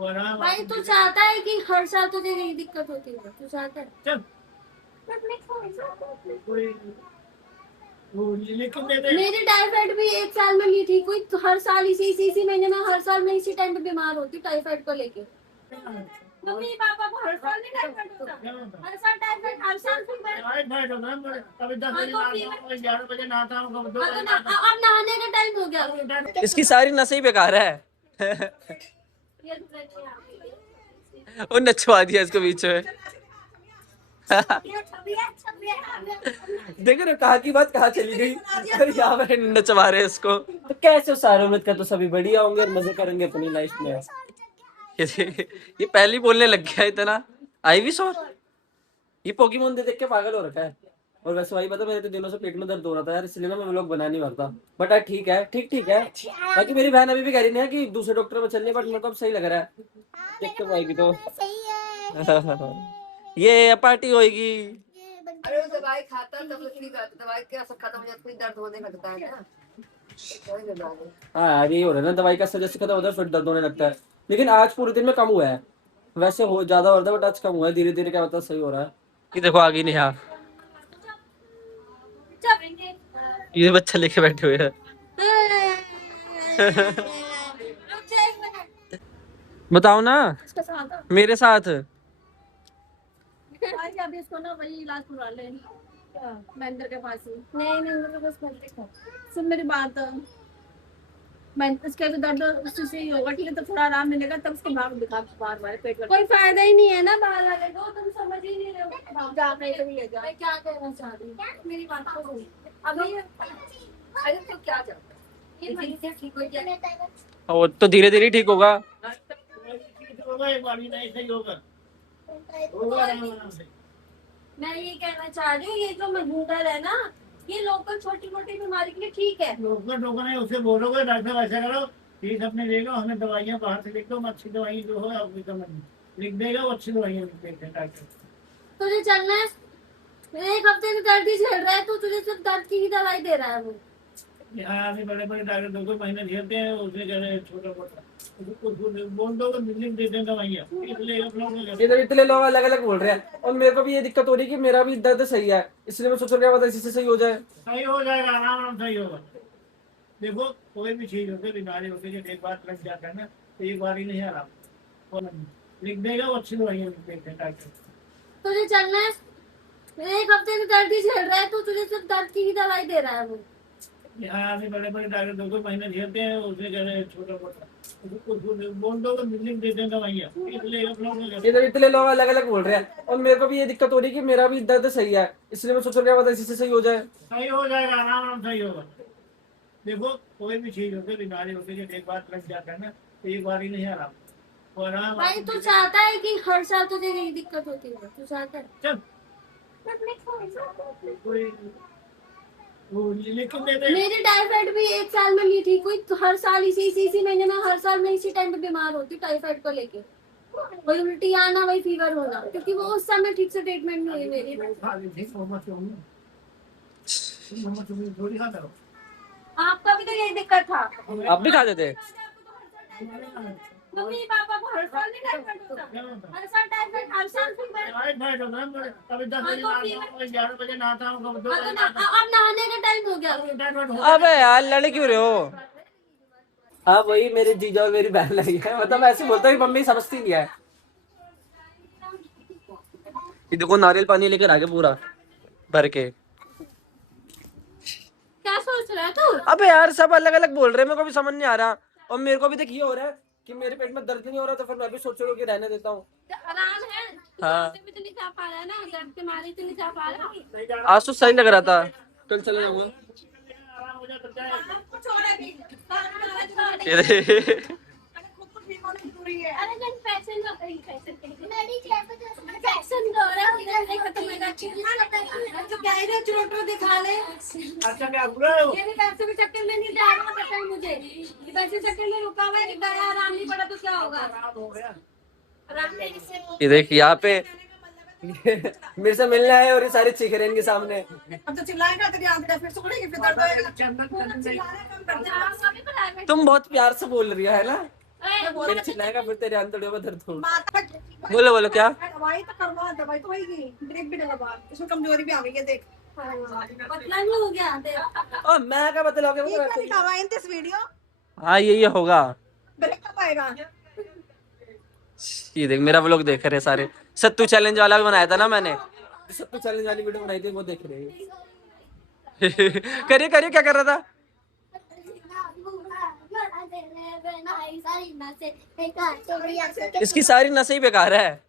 भाई तू चाहता है कि हर साल तुझे यही दिक्कत होती है, तू चाहता है? मेरी टाइफाइड भी एक साल में नहीं ठीक हुई, तो हर साल इसी महीने में, हर साल मैं इसी टाइम पे बीमार होती हूँ टाइफाइड को लेके। मम्मी पापा को हर साल नहीं टाइफाइड होता, हर साल टाइफाइड, हर साल फीवर। कभी 10 बजे नहाता हूँ, 11 बजे नहाता हूँ, कभी 2 बजे नहाता हूँ। अब नहाने का टाइम हो गया। इसकी सारी नसें ही बेकार है। वो नचवा दिया इसको बीच में। देखो ना कहाँ की बात कहाँ चली गई। अरे यहाँ पर नचवा रहे इसको। तो कैसे सारे उम्मीद का तो सभी बढ़िया होंगे और मजे करेंगे अपनी लाइफ में। ये पहले ही बोलने लग गया इतना। आई भी सो ये पोकेमोन देख के पागल हो रखा है। और वैसे भाई पता मेरे तो दिनों से पेट में दर्द हो रहा था यार, इसलिए ना मैं व्लॉग बना नहीं पाता। बट यार ठीक है, ठीक है। बाकी मेरी बहन अभी भी कह रही है कि दूसरे डॉक्टर में चलने, बट मेरे को अब सही लग रहा है। देखते पाएगी तो ये पार्टी होगी। अरे वो दवाई खाता है तब ठीक है, दवाई क्या सब खत्म हो जाती है, दर्द होने लगता है ना। हाँ यार ये हो रहा है ना, दवाई का असर जैसे खत्म होता है फिर दर्द होने लगता है। लेकिन आज पूरे दिन में कम हुआ है। वैसे हो ज्यादा हो रहा था बट आज कम हुआ है, धीरे धीरे क्या होता है सही हो रहा है। ये देखो आगे नहीं, हाँ ये बच्चा लेके बैठे हुए हैं। बताओ ना मेरे साथ। अभी इसको ना वही इलाज करवा ले, महेंद्र के पास ही। नहीं महेंद्र के पास सुन मेरी बात, मैं इसका तो दर्द उसी से ही होगा, ठीक है, तो थोड़ा आराम मिलेगा तब उसको भाग दिखा बार पेट में। कोई फायदा ही नहीं है ना बाहर वाले को, तुम समझ ही नहीं रहे हो। जा कहीं तो ले जा। मैं क्या कहना चाह रही हूँ मेरी बात को सुन। अभी अरे तो क्या चाहता है ये धीरे से ठीक हो जाए। और तो धीरे धीरे ठीक होगा। मैं ये कहना चाह रही हूँ, ये जो मजबूतर है ना, ये लोकल छोटी मोटी बीमारी के लिए ठीक है। लोकल टोकन है, उसे बोलोगे डॉक्टर ऐसा करो, फीस अपने देगा, हमें दवाइयाँ बाहर से लिख दो, अच्छी दवाई जो हो आपकी समझ लिख देगा, वो अच्छी दवाइयाँ लिख देगा डॉक्टर। तुझे चलना है, एक हफ्ते से दर्द ही झेल रहा है, तो तुझे सिर्फ दर्द की ही दवाई दे रहा है वो। यहाँ भी बड़े बड़े डॉक्टर 2 महीने झेलते हैं, उसने कह रहे छोटा मोटा बोल दो लिख देते हैं दवाइयाँ। इतने लोग अलग अलग बोल रहे हैं और मेरे को भी ये दिक्कत हो रही है कि मेरा भी दर्द सही है, इसलिए मैं सोच रहा था इसी से सही हो जाए। सही हो जाएगा, आराम आराम सही होगा। देखो कोई भी चीज होती है, बीमारी होती है, जब एक बार लग जाता है ना तो एक बार ही नहीं आराम लिख देगा, वो अच्छी दवाइयाँ लिख देते हैं डॉक्टर। तुझे चलना है, एक हफ्ते से दर्द ही झेल रहा है, तो तुझे सिर्फ दर्द की ही दवाई दे रहा है वो। यहाँ भी बड़े बड़े डॉक्टर 2 महीने झेलते हैं, उसने कह रहे छोटा मोटा बोल दो लिख देते हैं दवाइयाँ। इतने लोग अलग अलग बोल रहे हैं और मेरे को भी ये दिक्कत हो रही है कि मेरा भी दर्द सही है, इसलिए मैं सोच रहा था इसी से सही हो जाए। सही हो जाएगा, आराम आराम सही होगा। देखो कोई भी चीज होती है, बीमारी होती है, जब एक बार लग जाता है ना तो एक बार ही नहीं आराम। भाई तू चाहता है कि हर साल तुझे यही दिक्कत होती है, तू चाहता है? चल मेरी टाइफाइड भी एक साल में नहीं ठीक हुई, तो हर साल इसी महीने में, हर साल मैं इसी टाइम पे बीमार होती हूँ टाइफाइड को लेके। वही उल्टी आना, वही फीवर होना, क्योंकि वो उस समय ठीक से ट्रीटमेंट नहीं हुई मेरी। आपका भी तो यही दिक्कत था। आप भी खाते थे? मम्मी पापा को हर साल नहीं टाइफाइड होता, हर साल टाइफाइड, हर साल फीवर। कभी 10 बजे नहाता हूँ, 11 बजे नहाता हूँ, कभी 2 बजे नहाता अब नहाने का टाइम हो गया। अबे यार लड़े क्यों रहे हो? हाँ वही मेरे जीजा और मेरी बहन लगी है, मतलब ऐसे बोलता है मम्मी समझती नहीं है। ये देखो नारियल पानी लेकर आगे पूरा भर के। क्या सोच रहा है तू? अबे यार सब अलग अलग बोल रहे हैं, मेरे को भी समझ नहीं आ रहा। और मेरे को भी देख ये हो रहा है कि मेरे पेट में दर्द नहीं हो रहा, तो फिर मैं भी सोच रहा हूँ कि रहने देता हूँ। आराम है, हाँ भी तो नहीं जा पा रहा है ना, दर्द के मारे तो नहीं जा पा रहा। आज तो सही लग रहा था, कल चले जाऊंगा। दिखा ले, अच्छा क्या बुरा है? ये भी पैसे के चक्कर में नहीं जा रहा, पता है मुझे, ये पैसे के चक्कर में रुका हुआ है, गया आराम नहीं पड़ा तो क्या होगा? ये देख यहाँ पे मेरे से मिलना है और ये सारे चीख रहे हैं इनके सामने। अब तो चिल्लाएगा तेरी आंखें फिर सुनेगी, फिर दर्द होएगा। तुम बहुत प्यार से बोल रही है ना, फिर चिल्लाएगा, फिर तेरे अंतड़ियों में दर्द होगा। माथा बोलो बोलो क्या? दवाई तो करवा, दवाई तो होगी, ड्रिप भी डलवा, इसमें कमजोरी भी आ गई है देख। पतला भी हो गया देख। ओ मैं क्या बता ये क्या लिखा हुआ है इन दिस वीडियो? हाँ ये होगा। ब्रेक कब आएगा? ये देख मेरा व्लॉग देख रहे सारे। सत्तू चैलेंज वाला भी बनाया था ना मैंने, सत्तू चैलेंज वाली वीडियो बनाई थी, वो देख रहे हैं। करिए करिए, क्या कर रहा था? इसकी सारी नसें ही बेकार है।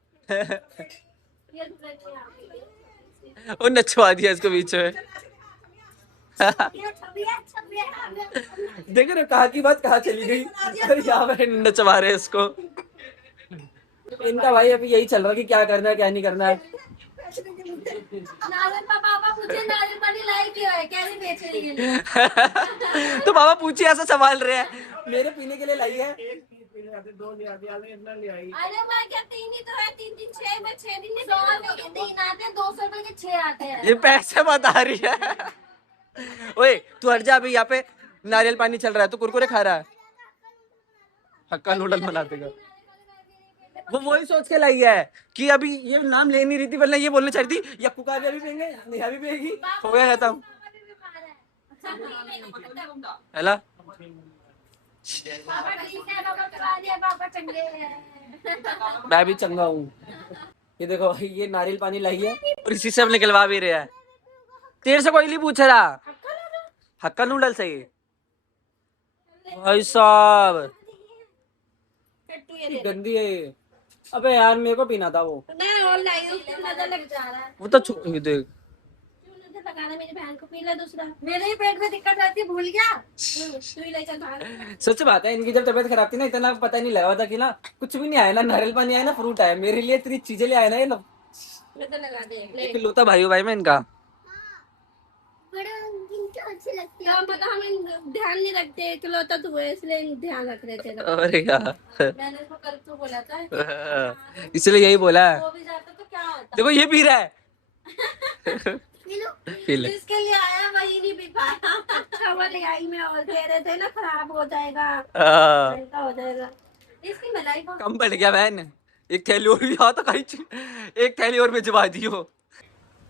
वो नचवा दिया इसको बीच में। देख रहे हो कहाँ की बात कहाँ चली गई। अरे यहाँ पे नचवा रहे इसको। इनका भाई अभी यही चल रहा है कि क्या करना है क्या नहीं करना है। पापा मुझे नारियल पानी लाई क्यों है? कैसे बेच रही है? तो पापा पूछिए, ऐसा सवाल रहे हैं। मेरे पीने के लिए लाई है। एक पीने आते, दो ले आते, आधे इतना ले आई। अरे भाई क्या 3 ही तो है, 3 दिन 6 में 6 दिन में 100 दिन आते हैं, 200 रुपए के 6 आते हैं। ये पैसे बता रही है। ओए तू हट जा, अभी यहाँ पे नारियल पानी चल रहा है, तू कुरकुरे खा रहा है। हक्का नूडल बनाते का वो वही सोच के लाई है कि अभी ये नाम ले नहीं रही थी, वरना ये बोलने चाहती थी यक्कू का भी अभी पियेंगे, नेहा भी पिएगी, हो गया खत्म। हेला पापा ठीक है, पापा खा लिया, पापा चंगे हैं। मैं भी चंगा हूँ। ये देखो भाई, ये नारियल पानी लाई है और इसी से हम निकलवा भी रहे हैं। तेरे से कोई नहीं पूछ रहा। हक्का नूडल से भाई साहब गंदी है ये। अबे यार मेरे को पीना था वो। नहीं और लाई हूं, नजर लग जा रहा है। वो तो ये देख नजर लगाना, मेरी बहन को पी ले दूसरा। मेरे ही पेट में दिक्कत रहती है, भूल गया। तू ही ले चल बाहर। सच बात है, इनकी जब तबीयत खराब थी ना, इतना पता नहीं लगा था कि ना कुछ भी नहीं आया, ना नारियल पानी आया ना फ्रूट आया। मेरे लिए इतनी चीजें ले आए ना ये लोग। नजर लगा दे ले। इकलौता भाई भाई मैं इनका। क्या पता, हम ध्यान नहीं रखते, इकलौता तू है इसलिए ध्यान रख रहे थे। अरे यार मैंने इसको कल तो बोला था, इसलिए यही बोला है। वो भी जाता तो क्या होता। देखो ये पी रहा है। पी ले। जिसके लिए आया वही नहीं पी पाया। अच्छा वो ले आई, मैं और कह रहे थे ना खराब हो जाएगा, महंगा हो जाएगा। इसकी मलाई को कम पड़ गया बहन, एक थैली और भी आता कहीं, एक थैली और भिजवा दियो।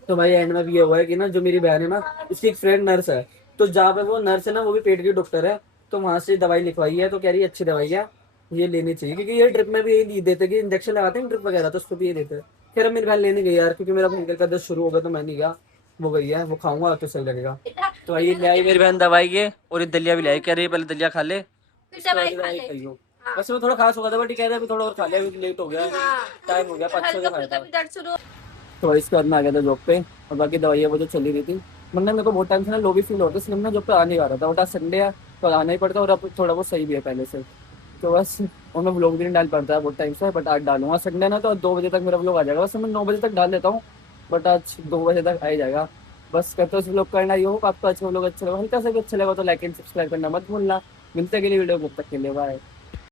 तो भाई एंड में भी ये हुआ है कि ना जो मेरी बहन है ना, इसकी एक फ्रेंड नर्स है, तो जहाँ पे वो नर्स है ना वो भी पेट की डॉक्टर है, तो वहां से दवाई लिखवाई है, तो कह रही है अच्छी दवाई है, ये लेनी चाहिए, क्योंकि ये ड्रिप में भी यही देते कि इंजेक्शन लगाते हैं ड्रिप वगैरह, तो उसको भी ये देते हैं। फिर अब मेरी बहन लेने गई यार, क्योंकि मेरा भयंकर का दर्द शुरू हो गया, तो मैं नहीं गया, वो गई है, वो खाऊंगा तो सही लगेगा। तो ये ले आई मेरी बहन दवाई ये, और ये दलिया भी लाई, कह रही है पहले दलिया खा ले, दवाई खा ले। खाइयो। वैसे मैं थोड़ा खास हो गया था, बट कह रहे अभी थोड़ा और खा लिया, लेट हो गया, टाइम हो गया 5-6 खाया था। दर्द शुरू। तो इसके बाद में आ गया था जॉब पे, और बाकी दवाइयाँ वो जो चली रही थी, वरना मेरे को बहुत टाइम से ना लो भी फील होता है, इसलिए मैं जॉब पे आ नहीं आ रहा था। बट आज संडे है तो आना ही पड़ता है, और अब थोड़ा बहुत सही भी है पहले से, तो बस। और मैं व्लॉग भी नहीं डाल पाता है बहुत टाइम से, बट आज डालूंगा। संडे ना तो 2 बजे तक मेरा व्लॉग आ जाएगा, बस मैं 9 बजे तक डाल देता हूँ, बट आज 2 बजे तक आ ही जाएगा। बस करते हो व्लॉग करना ही हो। आपको अच्छा व्लॉग अच्छा लगा, हल्का सा भी अच्छा लगा तो लाइक एंड सब्सक्राइब करना मत भूलना। मिलते के लिए वीडियो, तब तक के लिए बाय।